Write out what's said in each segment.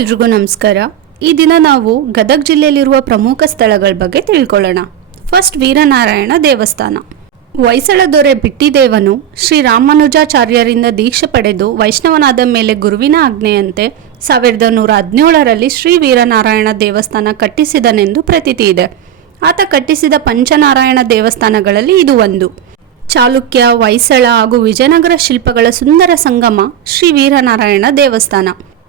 ಎಲ್ರಿಗೂ ನಮಸ್ಕಾರ. ಈ ದಿನ ನಾವು ಗದಗ ಜಿಲ್ಲೆಯಲ್ಲಿರುವ ಪ್ರಮುಖ ಸ್ಥಳಗಳ ಬಗ್ಗೆ ತಿಳ್ಕೊಳ್ಳೋಣ. ಫಸ್ಟ್ ವೀರನಾರಾಯಣ ದೇವಸ್ಥಾನ. ಹೊಯ್ಸಳ ದೊರೆ ಬಿಟ್ಟಿದೇವನು ಶ್ರೀ ರಾಮಾನುಜಾಚಾರ್ಯರಿಂದ ದೀಕ್ಷೆ ಪಡೆದು ವೈಷ್ಣವನಾದ ಮೇಲೆ ಗುರುವಿನ ಆಜ್ಞೆಯಂತೆ ಸಾವಿರದ ನೂರ ಹದಿನೇಳರಲ್ಲಿ ಶ್ರೀ ವೀರನಾರಾಯಣ ದೇವಸ್ಥಾನ ಕಟ್ಟಿಸಿದನೆಂದು ಪ್ರತೀತಿ ಇದೆ. ಆತ ಕಟ್ಟಿಸಿದ ಪಂಚನಾರಾಯಣ ದೇವಸ್ಥಾನಗಳಲ್ಲಿ ಇದು ಒಂದು. ಚಾಲುಕ್ಯ ವೈಸಳ ಹಾಗೂ ವಿಜಯನಗರ ಶಿಲ್ಪಗಳ ಸುಂದರ ಸಂಗಮ ಶ್ರೀ ವೀರನಾರಾಯಣ ದೇವಸ್ಥಾನ.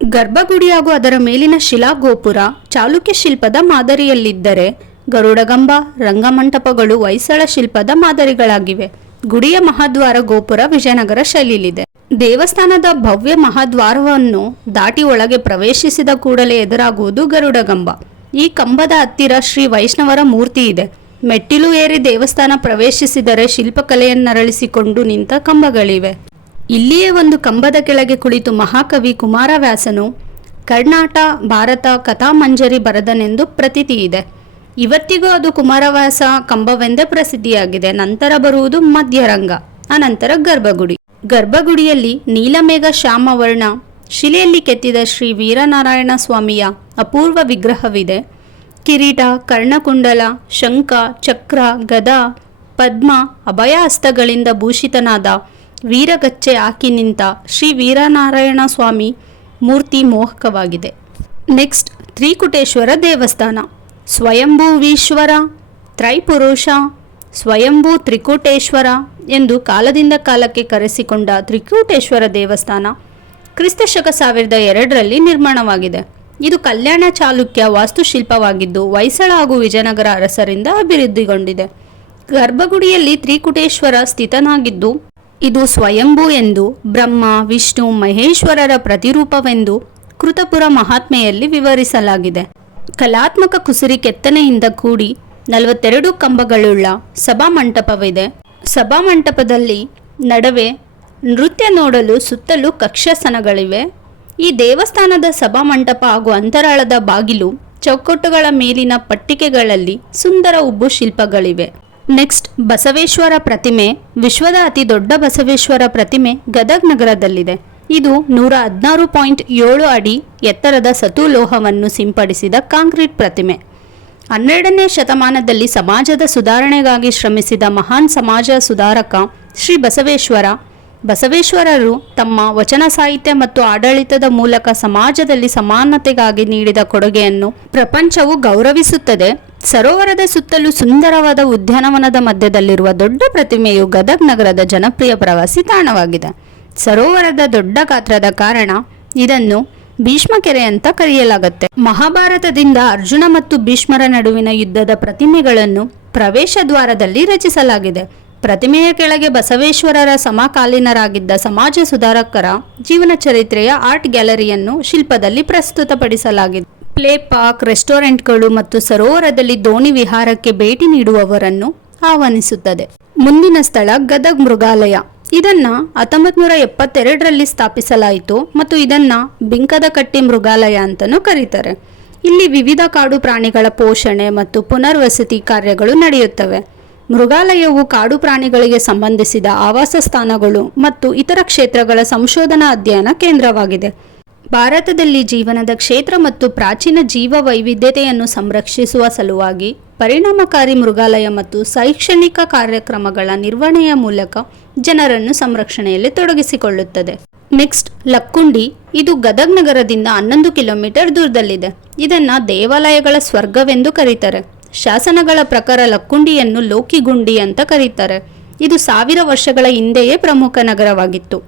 ಗರ್ಭಗುಡಿ ಹಾಗೂ ಅದರ ಮೇಲಿನ ಶಿಲಾ ಗೋಪುರ ಚಾಲುಕ್ಯ ಶಿಲ್ಪದ ಮಾದರಿಯಲ್ಲಿದ್ದರೆ ಗರುಡಗಂಬ, ರಂಗಮಂಟಪಗಳು ಹೊಯ್ಸಳ ಶಿಲ್ಪದ ಮಾದರಿಗಳಾಗಿವೆ. ಗುಡಿಯ ಮಹಾದ್ವಾರ ಗೋಪುರ ವಿಜಯನಗರ ಶೈಲಿಯಲ್ಲಿದೆ. ದೇವಸ್ಥಾನದ ಭವ್ಯ ಮಹಾದ್ವಾರವನ್ನು ದಾಟಿ ಒಳಗೆ ಪ್ರವೇಶಿಸಿದ ಕೂಡಲೇ ಎದುರಾಗುವುದು ಗರುಡಗಂಬ. ಈ ಕಂಬದ ಹತ್ತಿರ ಶ್ರೀ ವೈಷ್ಣವರ ಮೂರ್ತಿ ಇದೆ. ಮೆಟ್ಟಿಲು ಏರಿ ದೇವಸ್ಥಾನ ಪ್ರವೇಶಿಸಿದರೆ ಶಿಲ್ಪಕಲೆಯನ್ನರಳಿಸಿಕೊಂಡು ನಿಂತ ಕಂಬಗಳಿವೆ. ಇಲ್ಲಿಯೇ ಒಂದು ಕಂಬದ ಕೆಳಗೆ ಕುಳಿತು ಮಹಾಕವಿ ಕುಮಾರವ್ಯಾಸನು, ಕರ್ನಾಟ, ಭಾರತ ಕಥಾಮಂಜರಿ ಬರೆದನೆಂದು ಪ್ರತೀತಿ ಇದೆ. ಇವತ್ತಿಗೂ ಅದು ಕುಮಾರವ್ಯಾಸ ಕಂಬವೆಂದೇ ಪ್ರಸಿದ್ಧಿಯಾಗಿದೆ. ನಂತರ ಬರುವುದು ಮಧ್ಯರಂಗ, ಅನಂತರ ಗರ್ಭಗುಡಿ. ಗರ್ಭಗುಡಿಯಲ್ಲಿ ನೀಲಮೇಘ ಶ್ಯಾಮವರ್ಣ, ಶಿಲೆಯಲ್ಲಿ ಕೆತ್ತಿದ ಶ್ರೀ ವೀರನಾರಾಯಣ ಸ್ವಾಮಿಯ ಅಪೂರ್ವ ವಿಗ್ರಹವಿದೆ. ಕಿರೀಟ, ಕರ್ಣಕುಂಡಲ, ಶಂಖ, ಚಕ್ರ, ಗದ, ಪದ್ಮ ಅಭಯ ಹಸ್ತಗಳಿಂದ ಭೂಷಿತನಾದ ವೀರಗಚ್ಚೆ ಹಾಕಿ ನಿಂತ ಶ್ರೀ ವೀರನಾರಾಯಣ ಸ್ವಾಮಿ ಮೂರ್ತಿ ಮೋಹಕವಾಗಿದೆ. ನೆಕ್ಸ್ಟ್ ತ್ರಿಕುಟೇಶ್ವರ ದೇವಸ್ಥಾನ. ಸ್ವಯಂಭೂವೀಶ್ವರ ತ್ರೈಪುರುಷ, ಸ್ವಯಂಭೂ ತ್ರಿಕೂಟೇಶ್ವರ ಎಂದು ಕಾಲದಿಂದ ಕಾಲಕ್ಕೆ ಕರೆಸಿಕೊಂಡ ತ್ರಿಕೂಟೇಶ್ವರ ದೇವಸ್ಥಾನ ಕ್ರಿಸ್ತಶಕ ಸಾವಿರದ ಎರಡರಲ್ಲಿ ನಿರ್ಮಾಣವಾಗಿದೆ. ಇದು ಕಲ್ಯಾಣ ಚಾಲುಕ್ಯ ವಾಸ್ತುಶಿಲ್ಪವಾಗಿದ್ದು ಹೊಯ್ಸಳ ಹಾಗೂ ವಿಜಯನಗರ ಅರಸರಿಂದ ಅಭಿವೃದ್ಧಿಗೊಂಡಿದೆ. ಗರ್ಭಗುಡಿಯಲ್ಲಿ ತ್ರಿಕುಟೇಶ್ವರ ಸ್ಥಿತನಾಗಿದ್ದು ಇದು ಸ್ವಯಂಭೂ ಎಂದು ಬ್ರಹ್ಮ, ವಿಷ್ಣು, ಮಹೇಶ್ವರರ ಪ್ರತಿರೂಪವೆಂದು ಕೃತಪುರ ಮಹಾತ್ಮೆಯಲ್ಲಿ ವಿವರಿಸಲಾಗಿದೆ. ಕಲಾತ್ಮಕ ಕುಸುರಿ ಕೆತ್ತನೆಯಿಂದ ಕೂಡಿ ನಲವತ್ತೆರಡು ಕಂಬಗಳುಳ್ಳ ಸಭಾಮಂಟಪವಿದೆ ಸಭಾಮಂಟಪದಲ್ಲಿ ನಡುವೆ ನೃತ್ಯ ನೋಡಲು ಸುತ್ತಲೂ ಕಕ್ಷಾಸನಗಳಿವೆ. ಈ ದೇವಸ್ಥಾನದ ಸಭಾಮಂಟಪ ಹಾಗೂ ಅಂತರಾಳದ ಬಾಗಿಲು ಚೌಕಟ್ಟುಗಳ ಮೇಲಿನ ಪಟ್ಟಿಕೆಗಳಲ್ಲಿ ಸುಂದರ ಉಬ್ಬು ಶಿಲ್ಪಗಳಿವೆ. ನೆಕ್ಸ್ಟ್ ಬಸವೇಶ್ವರ ಪ್ರತಿಮೆ, ವಿಶ್ವದ ಅತಿ ದೊಡ್ಡ ಬಸವೇಶ್ವರ ಪ್ರತಿಮೆ ಗದಗ್ ನಗರದಲ್ಲಿದೆ. ಇದು ನೂರ ಹದಿನಾರು ಪಾಯಿಂಟ್ ಏಳು ಅಡಿ ಎತ್ತರದ ಸತು ಲೋಹವನ್ನು ಸಿಂಪಡಿಸಿದ ಕಾಂಕ್ರೀಟ್ ಪ್ರತಿಮೆ. ಹನ್ನೆರಡನೇ ಶತಮಾನದಲ್ಲಿ ಸಮಾಜದ ಸುಧಾರಣೆಗಾಗಿ ಶ್ರಮಿಸಿದ ಮಹಾನ್ ಸಮಾಜ ಸುಧಾರಕ ಶ್ರೀ ಬಸವೇಶ್ವರ. ಬಸವೇಶ್ವರರು ತಮ್ಮ ವಚನ ಸಾಹಿತ್ಯ ಮತ್ತು ಆಡಳಿತದ ಮೂಲಕ ಸಮಾಜದಲ್ಲಿ ಸಮಾನತೆಗಾಗಿ ನೀಡಿದ ಕೊಡುಗೆಯನ್ನು ಪ್ರಪಂಚವು ಗೌರವಿಸುತ್ತದೆ. ಸರೋವರದ ಸುತ್ತಲೂ ಸುಂದರವಾದ ಉದ್ಯಾನವನದ ಮಧ್ಯದಲ್ಲಿರುವ ದೊಡ್ಡ ಪ್ರತಿಮೆಯು ಗದಗ್ ನಗರದ ಜನಪ್ರಿಯ ಪ್ರವಾಸಿ ತಾಣವಾಗಿದೆ. ಸರೋವರದ ದೊಡ್ಡ ಗಾತ್ರದ ಕಾರಣ ಇದನ್ನು ಭೀಷ್ಮಕೆರೆ ಅಂತ ಕರೆಯಲಾಗುತ್ತೆ. ಮಹಾಭಾರತದಿಂದ ಅರ್ಜುನ ಮತ್ತು ಭೀಷ್ಮರ ನಡುವಿನ ಯುದ್ಧದ ಪ್ರತಿಮೆಗಳನ್ನು ಪ್ರವೇಶ ದ್ವಾರದಲ್ಲಿ ರಚಿಸಲಾಗಿದೆ. ಪ್ರತಿಮೆಯ ಕೆಳಗೆ ಬಸವೇಶ್ವರರ ಸಮಕಾಲೀನರಾಗಿದ್ದ ಸಮಾಜ ಸುಧಾರಕರ ಜೀವನ ಚರಿತ್ರೆಯ ಆರ್ಟ್ ಗ್ಯಾಲರಿಯನ್ನು ಶಿಲ್ಪದಲ್ಲಿ ಪ್ರಸ್ತುತಪಡಿಸಲಾಗಿದೆ. ಪ್ಲೇ ಪಾರ್ಕ್ ರೆಸ್ಟೋರೆಂಟ್ಗಳು ಮತ್ತು ಸರೋವರದಲ್ಲಿ ದೋಣಿ ವಿಹಾರಕ್ಕೆ ಭೇಟಿ ನೀಡುವವರನ್ನು ಆಹ್ವಾನಿಸುತ್ತದೆ. ಮುಂದಿನ ಸ್ಥಳ ಗದಗ್ ಮೃಗಾಲಯ. ಇದನ್ನ ಹತ್ತೊಂಬತ್ ನೂರ ಎಪ್ಪತ್ತೆರಡರಲ್ಲಿ ಸ್ಥಾಪಿಸಲಾಯಿತು ಮತ್ತು ಇದನ್ನ ಬಿಂಕದ ಕಟ್ಟಿ ಮೃಗಾಲಯ ಅಂತಲೂ ಕರೀತಾರೆ. ಇಲ್ಲಿ ವಿವಿಧ ಕಾಡು ಪ್ರಾಣಿಗಳ ಪೋಷಣೆ ಮತ್ತು ಪುನರ್ವಸತಿ ಕಾರ್ಯಗಳು ನಡೆಯುತ್ತವೆ. ಮೃಗಾಲಯವು ಕಾಡು ಪ್ರಾಣಿಗಳಿಗೆ ಸಂಬಂಧಿಸಿದ ಆವಾಸ ಸ್ಥಾನಗಳು ಮತ್ತು ಇತರ ಕ್ಷೇತ್ರಗಳ ಸಂಶೋಧನಾ ಅಧ್ಯಯನ ಕೇಂದ್ರವಾಗಿದೆ. ಭಾರತದಲ್ಲಿ ಜೀವನದ ಕ್ಷೇತ್ರ ಮತ್ತು ಪ್ರಾಚೀನ ಜೀವ ವೈವಿಧ್ಯತೆಯನ್ನು ಸಂರಕ್ಷಿಸುವ ಸಲುವಾಗಿ ಪರಿಣಾಮಕಾರಿ ಮೃಗಾಲಯ ಮತ್ತು ಶೈಕ್ಷಣಿಕ ಕಾರ್ಯಕ್ರಮಗಳ ನಿರ್ವಹಣೆಯ ಮೂಲಕ ಜನರನ್ನು ಸಂರಕ್ಷಣೆಯಲ್ಲಿ ತೊಡಗಿಸಿಕೊಳ್ಳುತ್ತದೆ. ನೆಕ್ಸ್ಟ್, ಲಕ್ಕುಂಡಿ. ಇದು ಗದಗ್ ನಗರದಿಂದ ಹನ್ನೊಂದು ಕಿಲೋಮೀಟರ್ ದೂರದಲ್ಲಿದೆ. ಇದನ್ನು ದೇವಾಲಯಗಳ ಸ್ವರ್ಗವೆಂದು ಕರೀತಾರೆ. ಶಾಸನಗಳ ಪ್ರಕಾರ ಲಕ್ಕುಂಡಿಯನ್ನು ಲೋಕಿಗುಂಡಿ ಅಂತ ಕರೀತಾರೆ. ಇದು ಸಾವಿರ ವರ್ಷಗಳ ಹಿಂದೆಯೇ ಪ್ರಮುಖ ನಗರವಾಗಿತ್ತು.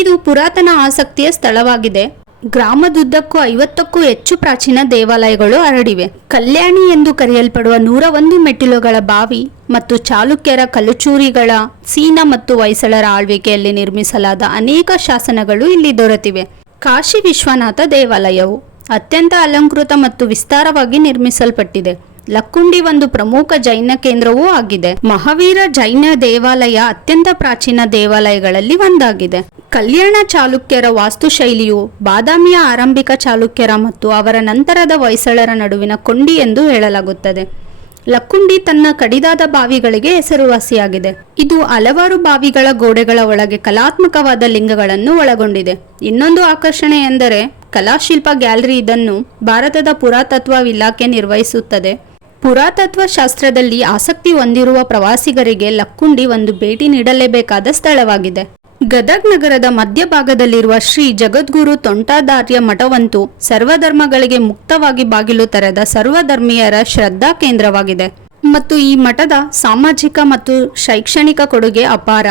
ಇದು ಪುರಾತನ ಆಸಕ್ತಿಯ ಸ್ಥಳವಾಗಿದೆ. ಗ್ರಾಮದುದ್ದಕ್ಕೂ ಐವತ್ತಕ್ಕೂ ಹೆಚ್ಚು ಪ್ರಾಚೀನ ದೇವಾಲಯಗಳು ಹರಡಿವೆ. ಕಲ್ಯಾಣಿ ಎಂದು ಕರೆಯಲ್ಪಡುವ ನೂರ ಒಂದು ಮೆಟ್ಟಿಲುಗಳ ಬಾವಿ ಮತ್ತು ಚಾಲುಕ್ಯರ ಕಲುಚೂರಿಗಳ ಸೀನ ಮತ್ತು ಹೊಯ್ಸಳರ ಆಳ್ವಿಕೆಯಲ್ಲಿ ನಿರ್ಮಿಸಲಾದ ಅನೇಕ ಶಾಸನಗಳು ಇಲ್ಲಿ ದೊರೆತಿವೆ. ಕಾಶಿ ವಿಶ್ವನಾಥ ದೇವಾಲಯವು ಅತ್ಯಂತ ಅಲಂಕೃತ ಮತ್ತು ವಿಸ್ತಾರವಾಗಿ ನಿರ್ಮಿಸಲ್ಪಟ್ಟಿದೆ. ಲಕ್ಕುಂಡಿ ಒಂದು ಪ್ರಮುಖ ಜೈನ ಕೇಂದ್ರವೂ ಆಗಿದೆ. ಮಹಾವೀರ ಜೈನ ದೇವಾಲಯ ಅತ್ಯಂತ ಪ್ರಾಚೀನ ದೇವಾಲಯಗಳಲ್ಲಿ ಒಂದಾಗಿದೆ. ಕಲ್ಯಾಣ ಚಾಲುಕ್ಯರ ವಾಸ್ತುಶೈಲಿಯು, ಬಾದಾಮಿಯ ಆರಂಭಿಕ ಚಾಲುಕ್ಯರ ಮತ್ತು ಅವರ ನಂತರದ ಹೊಯ್ಸಳರ ನಡುವಿನ ಕೊಂಡಿ ಎಂದು ಹೇಳಲಾಗುತ್ತದೆ. ಲಕ್ಕುಂಡಿ ತನ್ನ ಕಡಿದಾದ ಬಾವಿಗಳಿಗೆ ಹೆಸರುವಾಸಿಯಾಗಿದೆ. ಇದು ಹಲವಾರು ಬಾವಿಗಳ ಗೋಡೆಗಳ ಒಳಗೆ ಕಲಾತ್ಮಕವಾದ ಲಿಂಗಗಳನ್ನು ಒಳಗೊಂಡಿದೆ. ಇನ್ನೊಂದು ಆಕರ್ಷಣೆ ಎಂದರೆ ಕಲಾಶಿಲ್ಪ ಗ್ಯಾಲರಿ ಇದನ್ನು ಭಾರತದ ಪುರಾತತ್ವ ಇಲಾಖೆ ನಿರ್ವಹಿಸುತ್ತದೆ. ಪುರಾತತ್ವ ಶಾಸ್ತ್ರದಲ್ಲಿ ಆಸಕ್ತಿ ಹೊಂದಿರುವ ಪ್ರವಾಸಿಗರಿಗೆ ಲಕ್ಕುಂಡಿ ಒಂದು ಭೇಟಿ ನೀಡಲೇಬೇಕಾದ ಸ್ಥಳವಾಗಿದೆ. ಗದಗ್ ನಗರದ ಮಧ್ಯಭಾಗದಲ್ಲಿರುವ ಶ್ರೀ ಜಗದ್ಗುರು ತೊಂಟಾದಾರ್ಯ ಮಠವಂತೂ ಸರ್ವಧರ್ಮಗಳಿಗೆ ಮುಕ್ತವಾಗಿ ಬಾಗಿಲು ತೆರೆದ ಸರ್ವಧರ್ಮೀಯರ ಶ್ರದ್ಧಾ ಕೇಂದ್ರವಾಗಿದೆ. ಮತ್ತು ಈ ಮಠದ ಸಾಮಾಜಿಕ ಮತ್ತು ಶೈಕ್ಷಣಿಕ ಕೊಡುಗೆ ಅಪಾರ.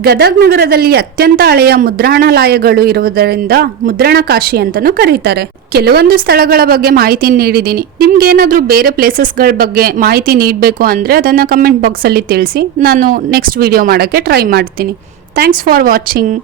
ಗದಗ್ ನಗರದಲ್ಲಿ ಅತ್ಯಂತ ಹಳೆಯ ಮುದ್ರಣಾಲಯಗಳು ಇರುವುದರಿಂದ ಮುದ್ರಣ ಕಾಶಿ ಅಂತಲೂ ಕರೀತಾರೆ. ಕೆಲವೊಂದು ಸ್ಥಳಗಳ ಬಗ್ಗೆ ಮಾಹಿತಿ ನೀಡಿದ್ದೀನಿ. ನಿಮ್ಗೇನಾದರೂ ಬೇರೆ ಪ್ಲೇಸಸ್ಗಳ ಬಗ್ಗೆ ಮಾಹಿತಿ ನೀಡಬೇಕು ಅಂದರೆ ಅದನ್ನು ಕಮೆಂಟ್ ಬಾಕ್ಸಲ್ಲಿ ತಿಳಿಸಿ. ನಾನು ನೆಕ್ಸ್ಟ್ ವಿಡಿಯೋ ಮಾಡೋಕ್ಕೆ ಟ್ರೈ ಮಾಡ್ತೀನಿ. Thanks for watching.